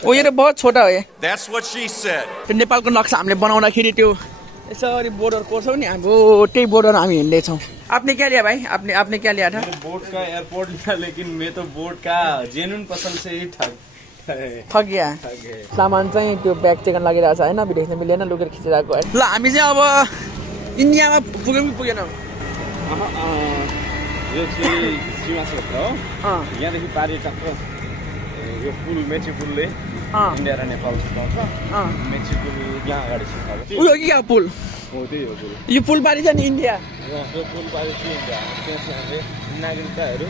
ओ ये तो बहुत छोटा है। That's what she said. Nepal को नक्सा हमने बनाउँदाखेरि त्यो यसरी बोर्डर कोर्छौं नि हाम्रो त्यही बोर्डर हामी हिँड्दै छौं। आपने क्या लिया भाई? आपने क्या लिया था? बोट का एयरपोर्ट लिया, लेकिन मैं तो बोट का जेन्युइन पसल से ही ठग गया। सामान चाहिँ त्यो ब्याग चेकन लागिरहेछ हैन, भिडियो खिच्न मिलेन, लुकेर खिचिरहेको है। ल हामी चाहिँ अब इन्डियामा पुग्यौं कि पुगेनौं? यो चाहिँ सीमा क्षेत्र हो। यहाँदेखि पारि टक्क यो पुल मेची पुलले इन्डिया र नेपाल छुट्याउँछ। मेची पुल यहाँ अगाडि छ। उयो के हो पुल? हो त्यही हो पुल। यो पुल पारि छ नि इन्डिया। यो पुल पारि छ इन्डिया। त्यसैले नागरिकताहरू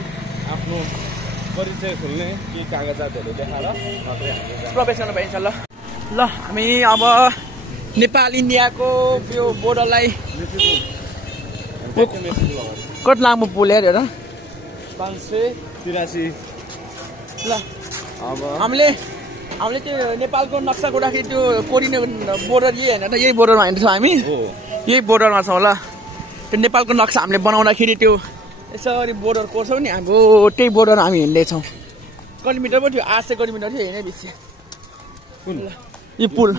आफ्नो परिचय खोल्ने के कागजातहरू देखाएर मात्रै प्रवेश गर्न पाइन्छ। ल ल हामी अब नेपाल इन्डियाको यो बोर्डरलाई कति लामो पुल हेरेर 583। ल अब हामीले त्यो नेपालको नक्सा कोर्दाखेरि त्यो कोरिने बोर्डर यही होइन त? यही बोर्डरमा हिँड्छौँ हामी। यही बोर्डरमा छौँ। ल त्यो नेपालको नक्सा हामीले बनाउँदाखेरि त्यो यसरी बोर्डर कोर्छौँ नि हाम्रो त्यही बोर्डरमा हामी हिँड्दैछौँ। कति मिटर पो थियो? 800 किलोमिटर थियो हिँड्ने बिच। यो पुल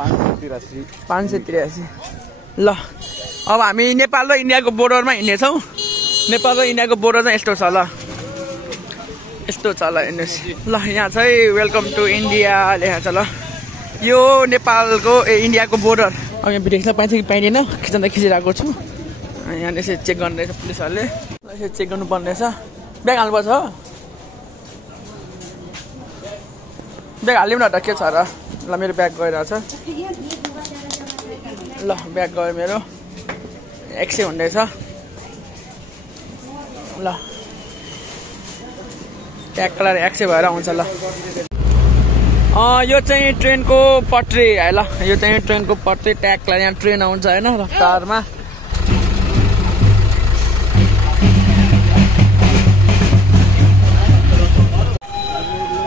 583। ल अब हामी नेपाल र इन्डियाको बोर्डरमा हिँड्नेछौँ। नेपाल र इन्डियाको बोर्डर चाहिँ यस्तो छ। ल यस्तो छ। ल हेर्नुहोस्। ल यहाँ चाहिँ वेलकम टु इन्डिया लेखेको छ। ल यो नेपालको इन्डियाको बोर्डर। अब यहाँ भिडियो खिच्न पाइन्छ कि पाइँदैन? खिच्न त खिचिरहेको छु। यहाँ यसरी चेक गर्दैछ पुलिसहरूले। यसरी चेक गर्नुपर्ने रहेछ। ब्याग हाल्नुपर्छ हो? ब्याग हालिदिउँ न त, के छ र? ल मेरो ब्याग गइरहेछ। ल ब्याग गयो मेरो। 100 हुँदैछ। ल ट्याग कलर 100 भएर आउँछ। ल यो चाहिँ ट्रेनको पट्री है। ल यो चाहिँ ट्रेनको पट्री। ट्याग कलर यहाँ ट्रेन आउँछ होइन रफ्तारमा।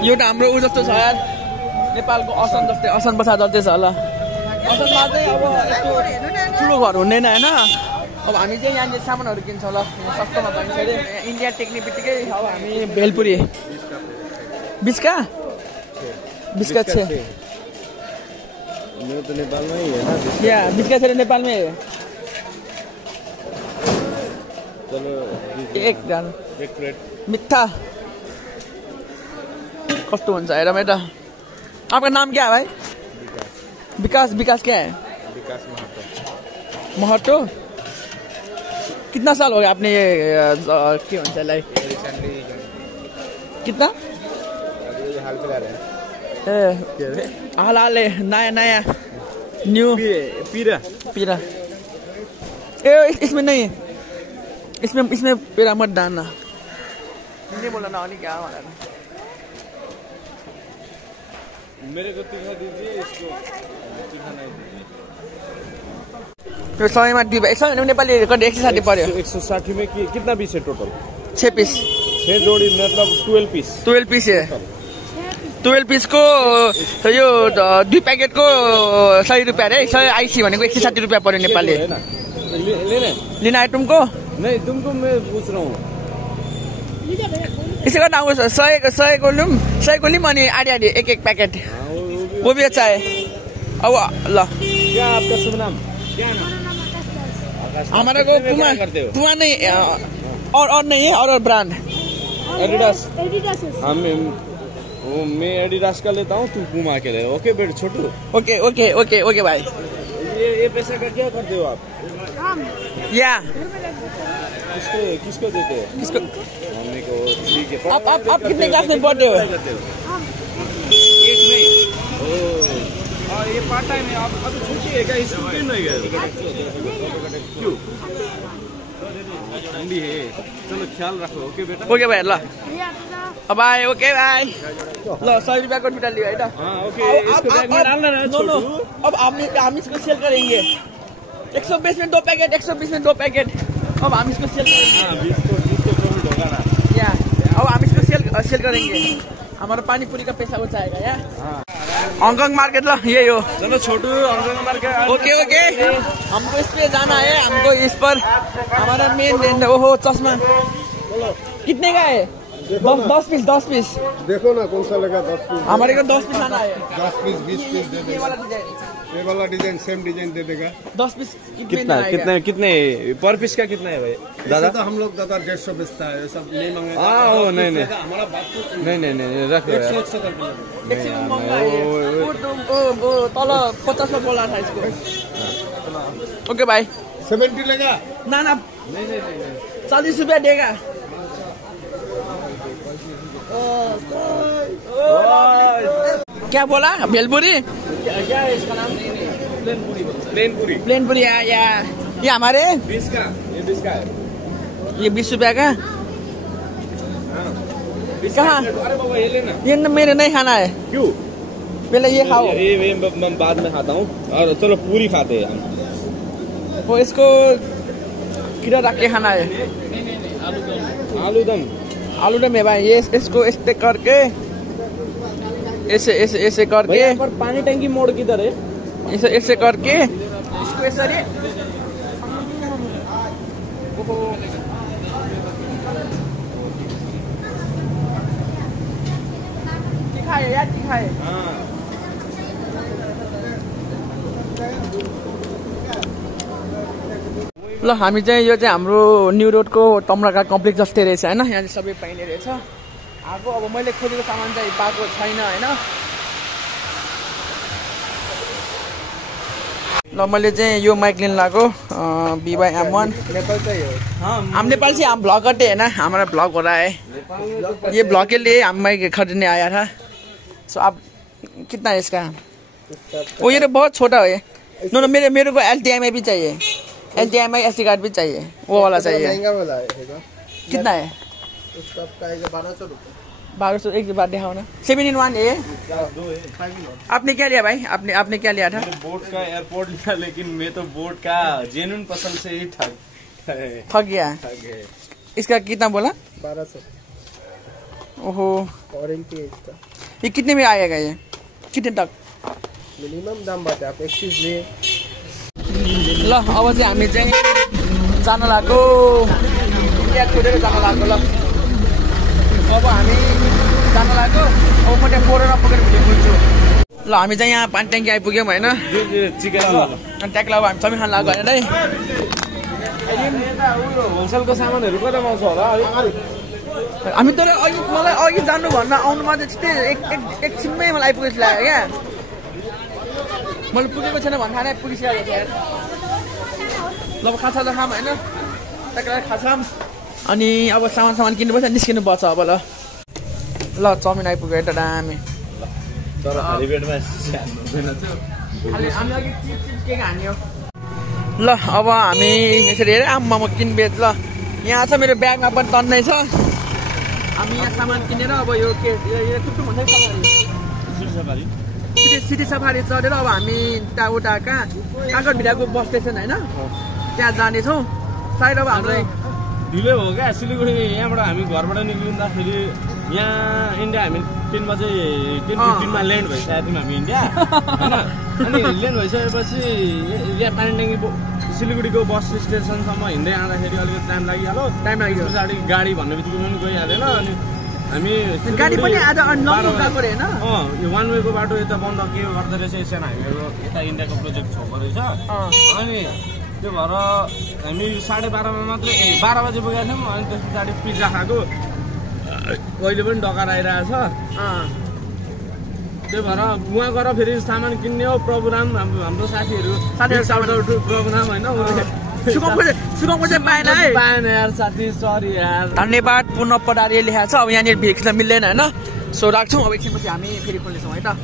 यो त हाम्रो उ जस्तो छ यार, नेपालको असन जस्तै, असन बसा जस्तै छ। ल असनमा चाहिँ अब यस्तो ठुलो घर हुँदैन होइन। अब हामी चाहिँ यहाँनिर सामानहरू किन्छौँ। ल सस्तोमा पाइन्छ अरे। इन्डिया टेक्ने बित्तिकै अब हामी भेलपुरी बिस्का 6 मेरो त नेपालमै हैन। या बिस्का छ नेपालमै। चलो एक प्लेट मिठा कस्तो हुन्छ हेर बेटा। आपका नाम क्या है भाई? विकास क्या है? विकास महतो। कितना साल हो गया आपने ये क्या भन्छ यसलाई? कितना? हाल फिलहाल है। हाल नया न्यू पीरा। इसमें नहीं, इसमें पीरा मत डालना। नहीं बोला ना क्या हमारा। मेरे को तीखा दीजिए, इसको तीखा नहीं दीजिए। तो 100 में दिए। 100 नेपाली 160 पर्यो। 160 में कितना पीस है टोटल? 6 पीस। 6 जोड़ी मतलब 12 पीस। 12 पीस है। 12 पीस को यो 2 पैकेट को 100 रुपया रे। 100 आईसी भनेको 160 रुपया पर्यो नेपाली। लेना है तुमको? नहीं, तुमको मैं पूछ रहा हूँ। इसे करना 100 को लूं, 100 को ली मानी आधी एक पैकेट। वो भी अच्छा है। अब ला क्या आपका शुभ नाम? क्या नाम? हमारा को पुमा नहीं और नहीं है। और ब्रांड एडिडास। मैं एडिडास का लेता हूँ, तू पुमा के ले। ओके बेटा छोटू। ओके भाई। ये पैसा का क्या करते हो आप? या किसको देते हो? किसको? मम्मी को। ठीक है। आप कितने क्लास में पढ़ते हो? 8 नहीं। ये पार्ट टाइम है। आप अभी छुट्टी है क्या? इसको क्यों नहीं गए? क्यों? ठंडी है। चलो ख्याल रखो। ओके बेटा। ओके भाई। ल बाय। ओके भाई। ल 100 रुपया को मिटा लियो है ना? हाँ ओके। इसको बैग में डालना है। नो अब हम इसको सेल करेंगे। 120 में 2 पैकेट। 120 में 2 पैकेट। अब हम इसको सेल करेंगे। हाँ 20 तो प्रॉफिट होगा ना। या अब हम इसको सेल करेंगे। हमारा पानी पूरी का पैसा बचाएगा या। Hong Kong market. ल यही हो। चलो छोटू हांगकांग मार्केट। ओके हमको इस पे जाना है। हमको इस पर हमारा मेन ओहो चश्मा कितने का है? 10 पीस देखो ना कौन सा लगा 10 पीस हमारे को 10 पीस आना है 10 पीस 20 पीस दे ये देगा वाला डिजाइन ये वाला डिजाइन सेम डिजाइन दे देगा 10 पीस कितना कितने कितने पर पीस का कितना है भाई दादा तो हम लोग दादा 150 बेचता है ये सब नहीं मांगे नहीं हमारा बात तो नहीं रख लो यार 100 करके लगा एक्चुअली महंगा है वो तल 50 में बोला था इसको ओके भाई 70 लेगा ना नहीं 40 रुपया देगा क्या बोला भेलपुरी क्या है इसका नाम प्लेन पूरी या ये हमारे 20 का ये 20 का है ये 20 रुपया का कहाँ अरे बाबा ये लेना ये मेरे नहीं खाना है क्यों पहले ये खाओ ये मैं बाद में खाता हूँ और चलो पूरी खाते हैं हम वो इसको किधर रख के खाना है आलू दम है भाई ये इसको ऐसे करके ऐसे करके पर पानी टंकी मोड़ किधर है ऐसे करके इसको ऐसे दिखाए यार दिखाए ल हामी चाहिँ यो चाहिँ हाम्रो न्यू रोडको तम्राका कम्प्लेक्स जस्तै रहेछ होइन यहाँ चाहिँ सबै पाइने रहेछ आगो अब मैले खोजेको सामान चाहिँ पाएको छैन होइन ल मैले चाहिँ यो माइक लिन लागो BY-M1 नेपाल चाहिए हम नेपाल से हम ब्लॉग करते हैं ना हमारा ब्लॉग हो रहा है ये ब्लॉग के लिए हम माइक खरीदने आया था सो आप कितना है इसका वो ये तो बहुत छोटा है नो मेरे को LTI भी चाहिए LTI SD कार्ड भी चाहिए वो वाला चाहिए महंगा वाला है कितना है उसका प्राइस 1200 रुपये 1200 एक बार दिखाओ ना 7-in-1 है आपने क्या लिया भाई आपने क्या लिया था बोट का एयरपोर्ट लिया लेकिन मैं तो बोट का जेन्युइन पसंद से ही थक गया इसका कितना बोला 1200 ओहो वारंटी है इसका ये कितने में आएगा ये कितने तक मिनिमम दाम बात है आप एक चीज लिए ल अब चाहिँ हामी चाहिँ जान लागो इन्डिया छोडेर जान लागो ल अब हामी जान लागो अब म त्यहाँ पोरेर पुगेर भिडियो खोल्छु ल हामी चाहिँ यहाँ पानी ट्याङ्की आइपुग्यौँ होइन चिकन अनि ट्याक्ला अब हामी सबै खान लाग्यो होइन होलसेलको सामानहरू कता पाउँछ होला हामी तर मलाई अघि जानु भन्न आउनुमा चाहिँ त्यस्तै एकछिनमै मलाई आइपुगेको लाग्यो क्या मैले पुगेको छैन भन्दा नै पुगिसकेको थिएँ ल अब खाजा त खाम होइन ट्याक्ला खाछाम अनि अब सामान किन्नुपर्छ निस्किनु पर्छ अब ल चाउमिन आइपुग्यो एउटा दामी तर खाली पेटमा हामी अघि के हान्यो ल अब हामी यसरी हेरेर आम्मामा किनबेच ल यहाँ छ मेरो ब्यागमा पनि टन्नै छ हामी यहाँ सामान किनेर अब यो के टुक्टुक भन्छ सिटी सफारी चढेर अब हामी उता कहाँ काँकरभिडाको बस स्टेसन होइन त्यहाँ जानेछौँ सायद अब हाम्रो ढिलो हो क्या सिलगढी यहाँबाट हामी घरबाट निक्लिँदाखेरि यहाँ इन्डिया हामी 3 बजे 10:15 ल्यान्ड भइसकेको थियौँ हामी इन्डिया होइन अनि ल्यान्ड भइसकेपछि यहाँ पानी ट्याङ्की सिलगढीको बस स्टेसनसम्म हिँड्दै आउँदाखेरि अलिकति टाइम लागिहाल्यो पछाडि गाडी भन्ने बित्तिकै पनि गइहालेन अनि हामी गाडी पनि आज नम्बर गएको रे हैन यो वान वेको बाटो यता बन्द के गर्दै रहेछ एसियन हाइवेको यता इन्डियाको प्रोजेक्ट छोएको रहेछ अनि त्यो भएर हामी 12:30 मा मात्रै 12 बजे पुगेका थियौँ अनि त्यस पछाडि पिज्जा खाएको कहिले पनि डकार आइरहेछ त्यही भएर उहाँ गएर फेरि सामान किन्ने हो प्रोग्राम हाम्रो साथीहरू प्रोग्राम होइन सुगमको चाहिँ पाएन यार साथी सरी यार धन्यवाद पुनः पडारी लेखाएको छ अब यहाँनिर भिड खिच्न मिल्दैन होइन सो राख्छौँ अब एकछिनपछि हामी फेरि खोल्नेछौँ है त